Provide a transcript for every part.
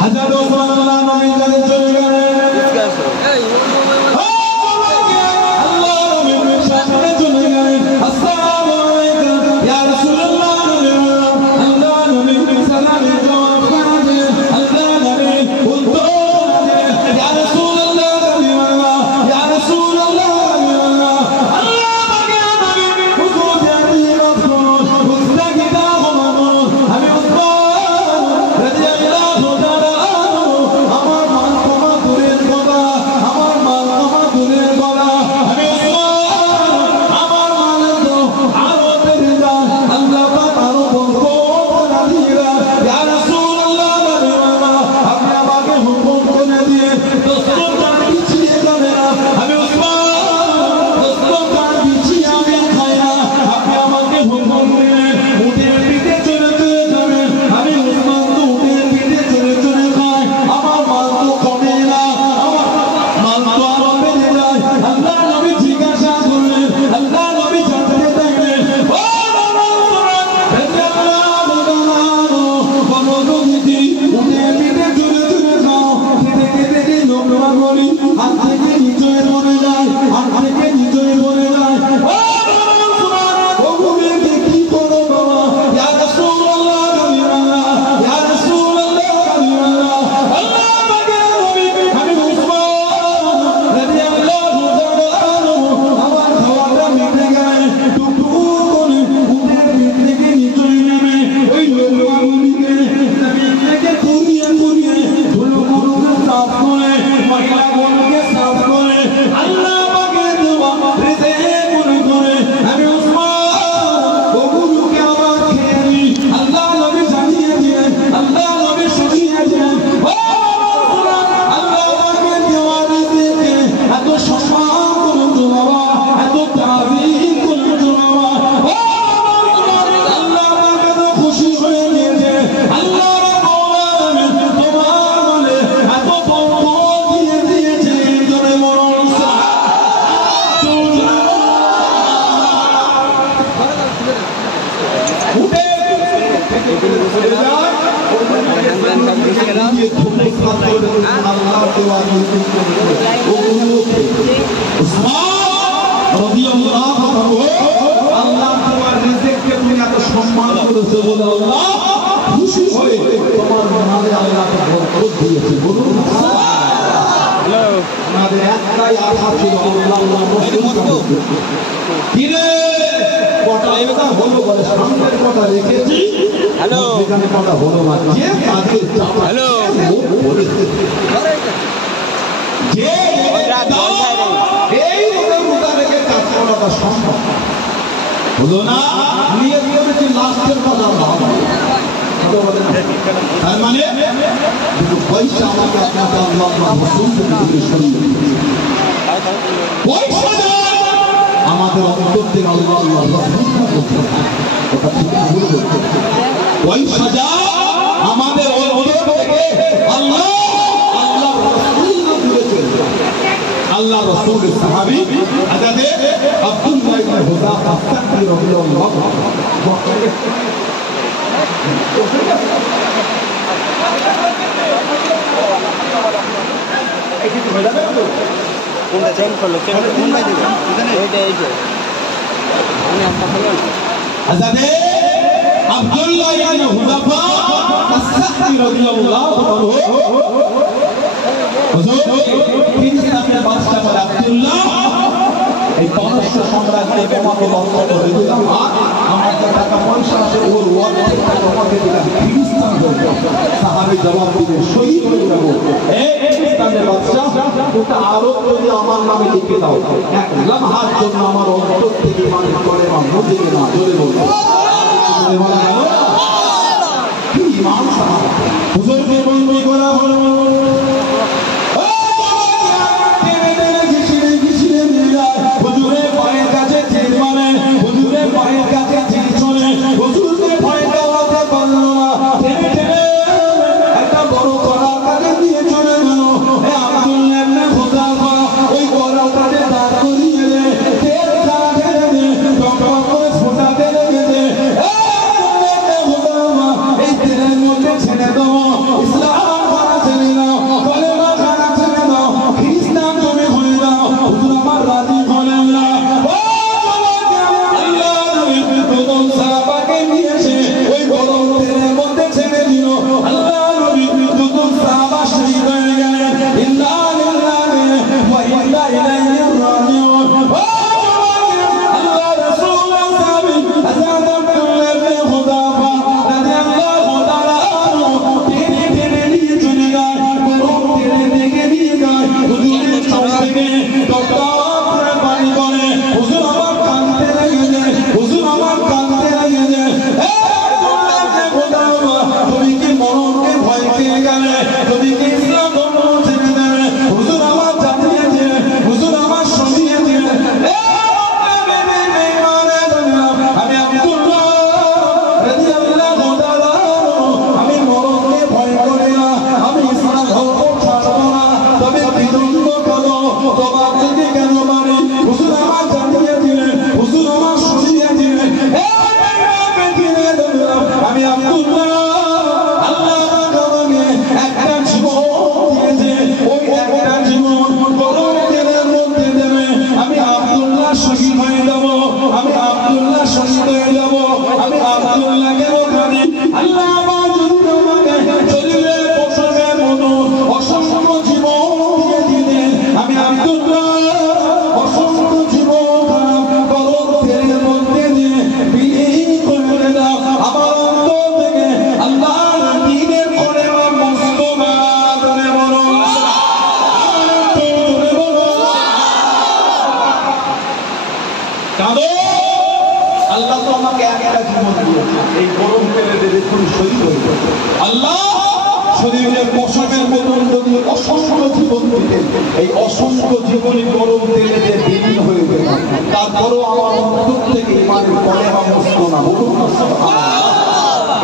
হাজার ওসমানুল্লাহ নবী জানে চলে গেলেন আল্লাহ নবী যত সাহাবা শহীদ হয়ে গেলেন ইন্না লিল্লাহি ওয়া ইন্না ইলাইহি রাজিউন আল্লাহ রাসূল সাহাবী হযরত আব্দুল্লাহ ইবনে হুযাফা রাদিয়াল্লাহু তাআলা টেনে টেনে নিয়ে চলে গেল গরম টেনে টেনে নিয়ে গেল হুজুরের সামনে দরকার করে পানি করে হুজুর আমার কাঁদতে লেগেছে হুজুর আমার কাঁদতে লেগেছে তুমি কি মরণকে ভয় পেয়ে গেলে তুমি কি ইসলাম ধর্ম ছেড়ে দেবে হুজুর আমার জানিয়েছে হুজুর আমার শুনিয়েছে আমি আব্দুল্লাহ রাদিয়াল্লাহু তাআলা আমি মরণকে ভয় করি না আমি ইসলাম ধর্ম ছাড়বো না তবে বিদন্ড করো তোমার থেকে কেন মানি হুজুর আমার জানিয়েছিলেন হুজুর আমার শুনিয়েছিলেন আমি আব্দুল্লাহ আল্লাহ আমাকে একটা জীবন দিয়েছে ওই একটা জীবন গরম তেলের মধ্যে দেবে আমি আব্দুল্লাহ শহীদ হয়ে যাব আমি আব্দুল্লাহ শহীদ হয়ে যাব আমি আব্দুল্লাহকে ওখানে আল্লাহ আমার যদি আমাকে শরীরের পোশাকের মতো অসংখ্য জীবন দিয়ে দিলেন আমি আব্দুল্লাহ অসংখ্য জীবন গরম তেলের মধ্যে দিয়ে বিলীন করে দাও আমার অন্তর থেকে আল্লাহর দ্বীনের করে আমার মুস্তফা ধরে বলো কাঁদো আল্লাহ তো আমাকে একটা জীবন দিয়েছে এই গরম তেলে দেখুন শহীদ হয়ে গেছে আল্লাহ শরীরের পোশাকের মতন যদি অসংখ্য জীবন দিতেন এই অসংখ্য জীবনী গরম তেলে যে বিলীন হয়ে গেল তারপরও আমার অন্তর থেকে ইমানের কলেমা মুছতো না বলুন না সুবহানাল্লাহ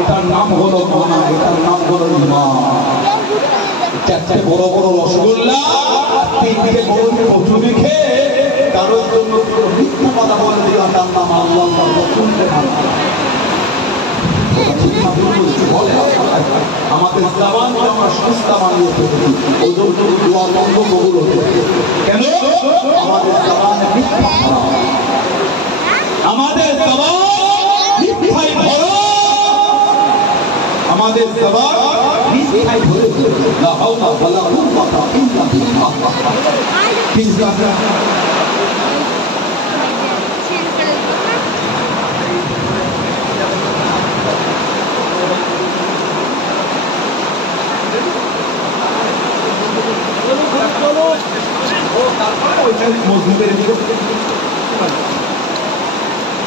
এটার নাম হলো মানা এটার নাম হলো ইমান চারটে বড় বড় রসগোল্লা তিনটে গরমে কচুরি খেয়ে কারোর জন্য মিথ্যা কথা বলে দিলাম তার নাম আল্লাহ শুনতে ভালো আমাদের জবানকে আমরা সুস্থ বানিয়ে ফেলেছি ওই জন্য দোয়া বন্ধ কবুল হতে কেন আমাদের জবানে মিথ্যা আমাদের জবান মিথ্যায় ভরা আমাদের জবান মিথ্যায় ভরে লা হাওলা ওয়ালা কুওয়াতা ইল্লা বিল্লাহ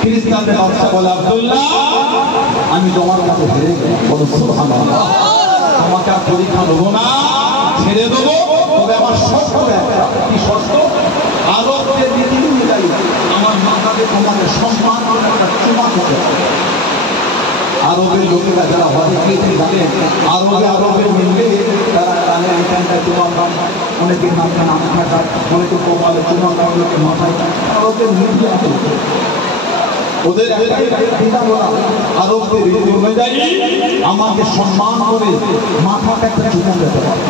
খ্রিস্টানদের বাদশা বলে আব্দুল্লাহ আমি তোমার কাছে হেরে বলো সুবহানাল্লাহ তোমাকে আর পরীক্ষা দেবো না ছেড়ে দেবো তবে আমার শর্ত একটা কি শর্ত আরবদের নীতি অনুযায়ী আমার মাথাকে তোমাকে সম্মান করে একটা চুমা দিতে আরবের লোকেরা যারা হজে গিয়েছে জানে আরবের মিললে তারা কানে এখানটা চুমা পান অনেকে মাথা নাম থাকায় অনেকে কপালে চুমা পান লোকে মাথায় আরবের মিললে আছে ওদের আরবদের রীতি অনুযায়ী আমাকে সম্মান করে মাথাটা একটা চুমা দিতে পারে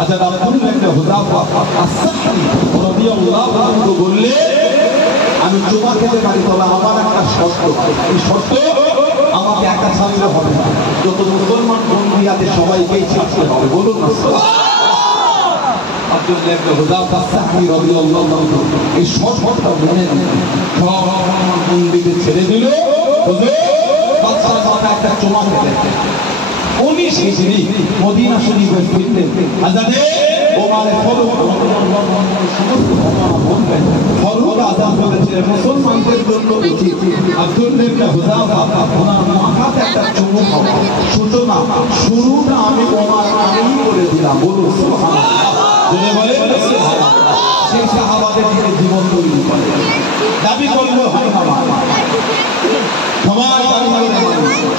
আচ্ছা আব্দুল্লাহ ইবনে হুযাফা আস-সাহরি রাদিয়াল্লাহু আনহু বললে আমি চুমা খেতে পারি তবে আমার একটা শর্ত এই শর্ত আমাকে একা ছাড়লে হবে না যত মুসলমান বন্ধু আছে সবাইকেই ছাড়তে হবে বলুন না আব্দুল্লাহ ইবনে হুযাফা আস-সাহরি রাদিয়াল্লাহু আনহু এই শর্তটা মেনে সব বন্ধুদের ছেড়ে দিল হুজুর বাদশাহ মাথা একটা চুমা খেতে 19 হিজরি মদিনা শরীফে ফিরলেন আজাদে ওমারে ফারুক সমস্ত ঘটনা বলবেন ফারুক আজাদ বলেছিলেন মুসলমানদের জন্য উচিত আব্দুল্লাহ ইবনে হুযাফা ওনার মাথাতে একটা চুমু খাওয়া সূচনা শুরুটা আমি ওনার আগেই করে দিলাম বলুন সুবহানাল্লাহ জেনে বলে সুবহানাল্লাহ সেই সাহাবাদের দিকে জীবন তৈরি করে দাবি করলো হয় আমার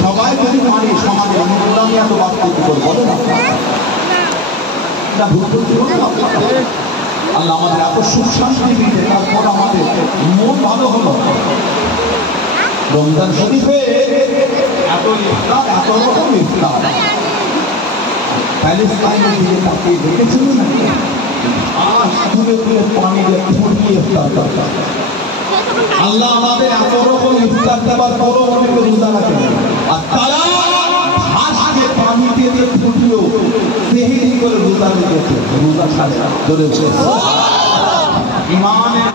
সবাই যদি মানি সমাজে আমি এত বাদ করতে পারবো বলে না আল্লাহ আমাদের এত সুখ শান্তি দিতে তারপর আমাদের মন ভালো হলো রমজান শরীফে এত ইফতার এত রকম ইফতার প্যালেস্টাইনের দিকে তাকিয়ে দেখেছিল না আর তুলে তুলে পানি দিয়ে ফুটিয়ে ইফতার দরকার আল্লাহ আমাদের এত রকম ইফতার দেওয়ার পরও অনেকে রোজা রাখে আর তারা হাসকে পানিতে করে রোজা রেখেছে, রোজা ছাড়ে ধরেছে ইমানের